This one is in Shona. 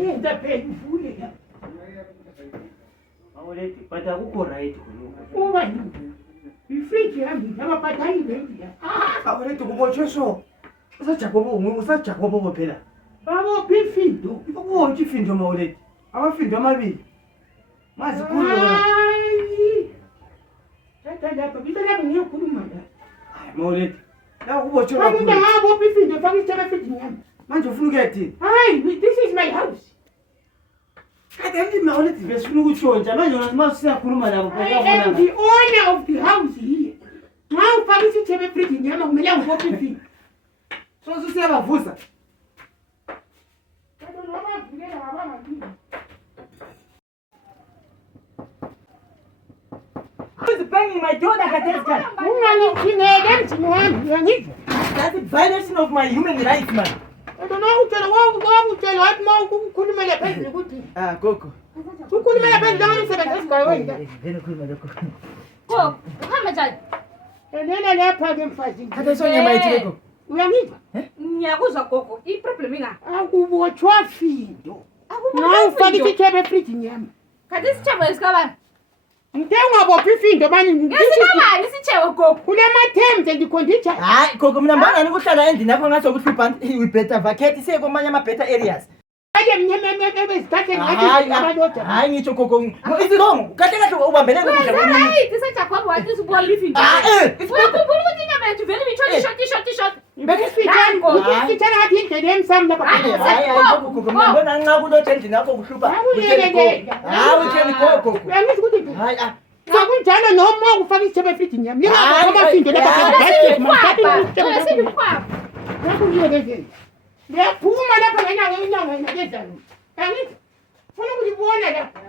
yenza phela uvule la. Awulethi but akukho right khona. Uba yini? Ifridge yami yabaphathani lendi ya. Awulethi kubotshwe so. Usajakobo phela. Babo phifindo. Ukubotshwa ifindo mawulethi. Amafindo amabili. Mazi kulo. Hayi. Tata lapha bisala ngiyokhuluma la. Hayi mawulethi. La kubotshwe Abantu kakhulu. ngabo phifindo fakisela fridge yami. Manje ufuna ukuyathini? Hayi, this is my house. Kanti mawulethi besifuna ukutshontsha manje wena siyakhuluma nabo I am the owner of the house here. Nxa ufaka isithebe efridge yami kumele ngibophe ifindo. So siyabavusa. Who's banging my door like a dead guy? That's a violation of my human rights, man. I don't know what Coco. Very cool, my Coco. Go, come on, Kata Sonia Maitiko. uyangizwa ngiyakuzwa gogo iproblem inga akubotshwa findo nxa ufaka isithebe efridge yami kanti isithebo esikabani ngithe ungabophi ifindo manje ngesikabani isithebo gogo kulama-terms and conditions. Hayi Coco mina mbangani kuhlala endini lapho ngathi ukuhlupha we better vacate siye kwamanye ama-better areas. Hayi ngitsho Coco it's wrong kahle kahle ubambele right isajakobo wathi usibola ifindo uyakhumbula ukuthi inyama yethu vele ngithole short Bekufitshana ngathi indlela emsamo lapha. Hayi Coco mina mbona nxa kulothe endini lapho kuhlupha. Hayi utheni Coco. Uyangizwa ukuthi Hayi sakunjalo noma ukufaka isithebe efridge yami amafindo ngiyaphuma lapha ngenyanga inakezalo angithi funa ukuyibona lapha